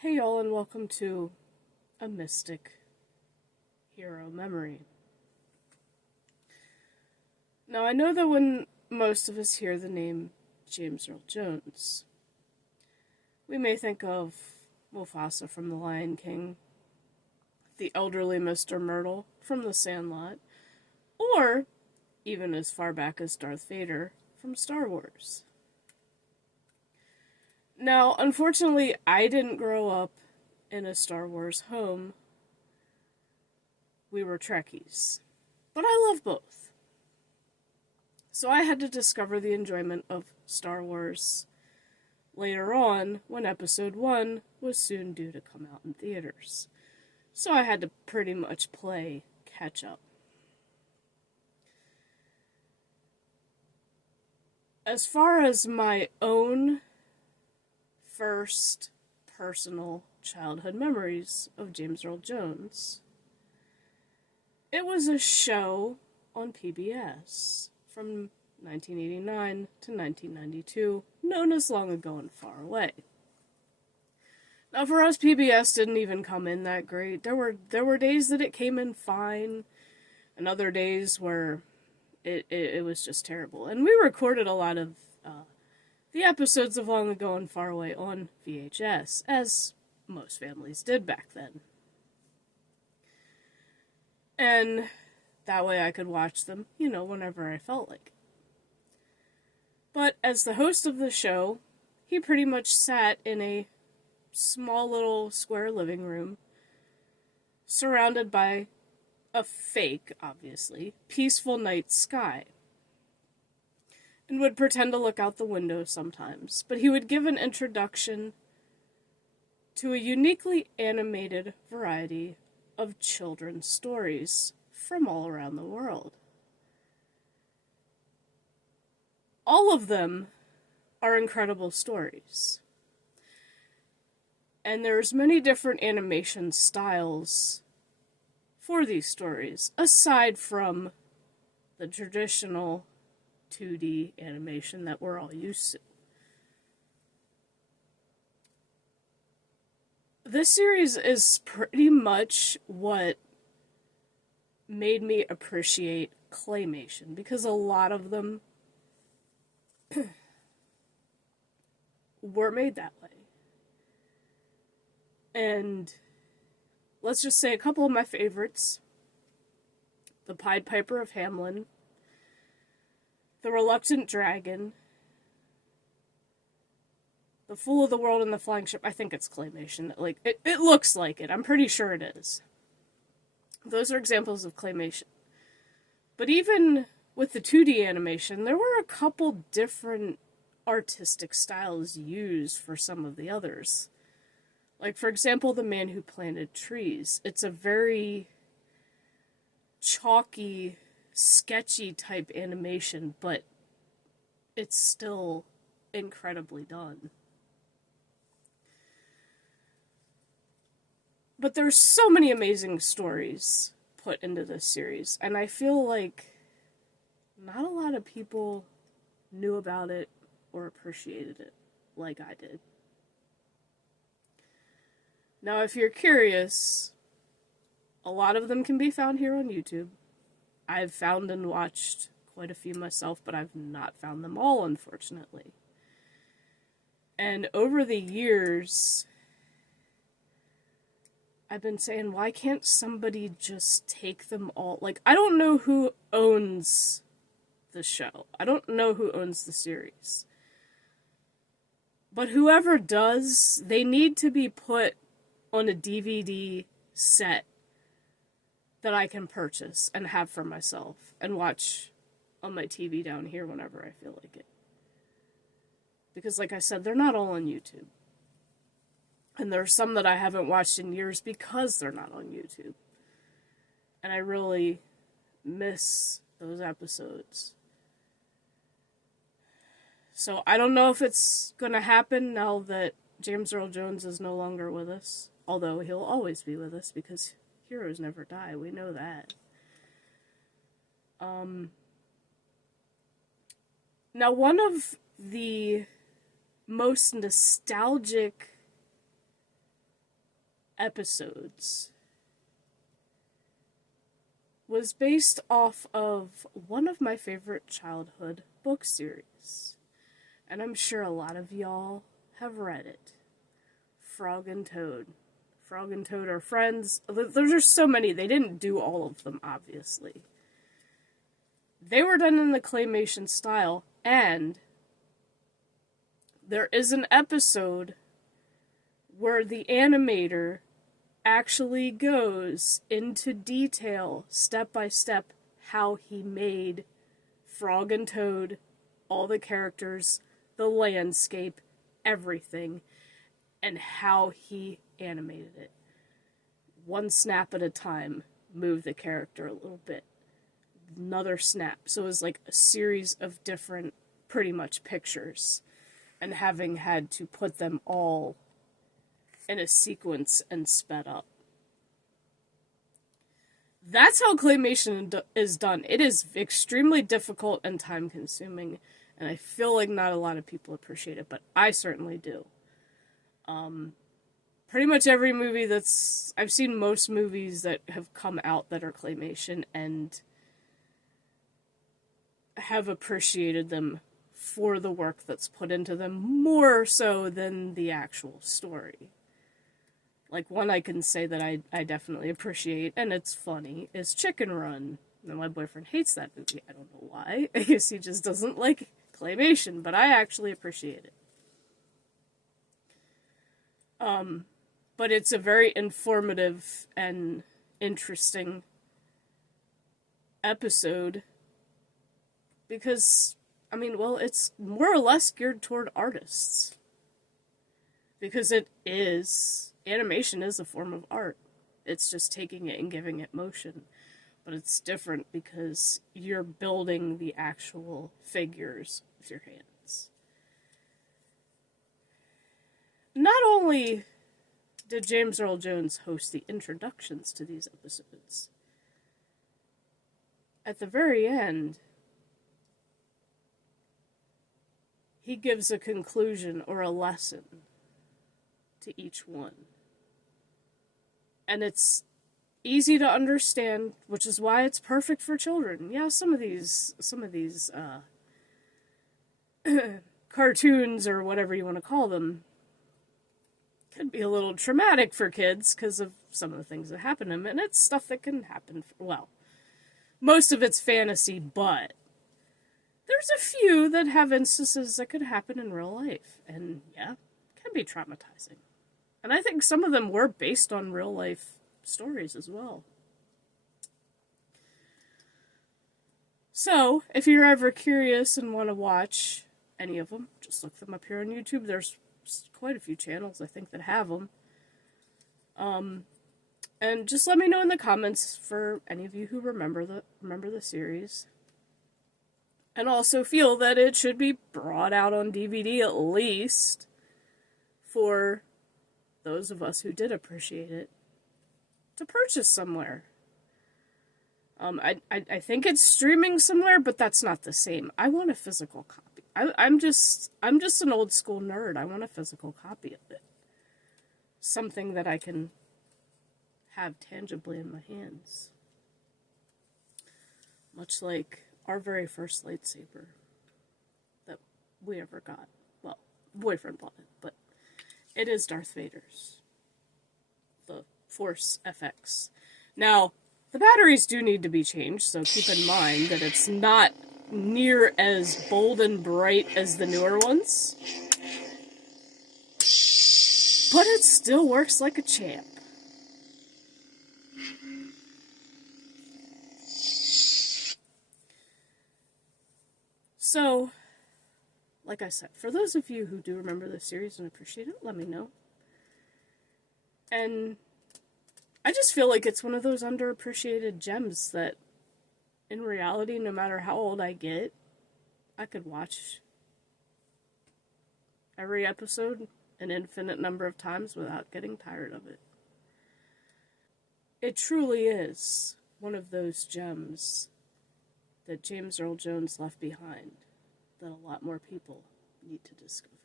Hey y'all, and welcome to A Mystic Hero Memory. Now, I know that when most of us hear the name James Earl Jones, we may think of Mufasa from The Lion King, the elderly Mr. Myrtle from The Sandlot, or even as far back as Darth Vader from Star Wars. Now, unfortunately, I didn't grow up in a Star Wars home. We were Trekkies. But I love both. So I had to discover the enjoyment of Star Wars later on when Episode 1 was soon due to come out in theaters. So I had to pretty much play catch up. As far as my own first personal childhood memories of James Earl Jones, it was a show on PBS from 1989 to 1992, known as Long Ago and Far Away. Now, for us, PBS didn't even come in that great. There were days that it came in fine, and other days where it was just terrible. And we recorded a lot of the episodes of Long Ago and Far Away on VHS, as most families did back then. And that way I could watch them, whenever I felt like it. But as the host of the show, he pretty much sat in a small little square living room, surrounded by a fake, obviously, peaceful night sky, and would pretend to look out the window sometimes. But he would give an introduction to a uniquely animated variety of children's stories from all around the world. All of them are incredible stories. And there's many different animation styles for these stories, aside from the traditional 2D animation that we're all used to. This series is pretty much what made me appreciate claymation, because a lot of them were made that way. And let's just say a couple of my favorites: The Pied Piper of Hamelin, The Reluctant Dragon, The Fool of the World and the Flying Ship. I think it's claymation. It looks like it. I'm pretty sure it is. Those are examples of claymation. But even with the 2D animation, there were a couple different artistic styles used for some of the others. Like, for example, The Man Who Planted Trees. It's a very chalky, sketchy type animation, but it's still incredibly done. But there's so many amazing stories put into this series, and I feel like not a lot of people knew about it or appreciated it like I did. Now, if you're curious, a lot of them can be found here on YouTube. I've found and watched quite a few myself, but I've not found them all, unfortunately. And over the years, I've been saying, why can't somebody just take them all? Like, I don't know who owns the show. I don't know who owns the series. But whoever does, they need to be put on a DVD set that I can purchase and have for myself and watch on my TV down here whenever I feel like it. Because, like I said, they're not all on YouTube. And there are some that I haven't watched in years because they're not on YouTube. And I really miss those episodes. So I don't know if it's going to happen now that James Earl Jones is no longer with us. Although he'll always be with us because heroes never die. We know that. Now, one of the most nostalgic episodes was based off of one of my favorite childhood book series. And I'm sure a lot of y'all have read it. Frog and Toad. Frog and Toad are friends. There's just so many. They didn't do all of them, obviously. They were done in the claymation style, and there is an episode where the animator actually goes into detail, step by step, how he made Frog and Toad, all the characters, the landscape, everything, and how he animated it. One snap at a time, move the character a little bit. Another snap. So it was like a series of different, pretty much, pictures. And having had to put them all in a sequence and sped up. That's how claymation is done. It is extremely difficult and time-consuming, and I feel like not a lot of people appreciate it, but I certainly do. Pretty much every movie I've seen most movies that have come out that are claymation, and have appreciated them for the work that's put into them, more so than the actual story. Like, one I can say that I definitely appreciate, and it's funny, is Chicken Run. Now, my boyfriend hates that movie. I don't know why. I guess he just doesn't like claymation, but I actually appreciate it. But it's a very informative and interesting episode because, I mean, well, it's more or less geared toward artists. Because animation is a form of art. It's just taking it and giving it motion. But it's different because you're building the actual figures with your hands. Not only did James Earl Jones host the introductions to these episodes, at the very end, he gives a conclusion or a lesson to each one. And it's easy to understand, which is why it's perfect for children. Yeah, some of these cartoons, or whatever you want to call them, can be a little traumatic for kids because of some of the things that happen to them. And it's stuff that can happen, most of it's fantasy, but there's a few that have instances that could happen in real life. And yeah, can be traumatizing. And I think some of them were based on real life stories as well. So, if you're ever curious and want to watch any of them, just look them up here on YouTube. There's quite a few channels, I think, that have them. And just let me know in the comments for any of you who remember the series. And also feel that it should be brought out on DVD at least for those of us who did appreciate it to purchase somewhere. I think it's streaming somewhere, but that's not the same. I want a physical copy. I'm just an old school nerd. I want a physical copy of it. Something that I can have tangibly in my hands. Much like our very first lightsaber that we ever got. Well, boyfriend bought it, but it is Darth Vader's. The Force FX. Now, the batteries do need to be changed, so keep in mind that it's not near as bold and bright as the newer ones. But it still works like a champ. So, like I said, for those of you who do remember the series and appreciate it, let me know. And I just feel like it's one of those underappreciated gems that, in reality, no matter how old I get, I could watch every episode an infinite number of times without getting tired of it. It truly is one of those gems that James Earl Jones left behind that a lot more people need to discover.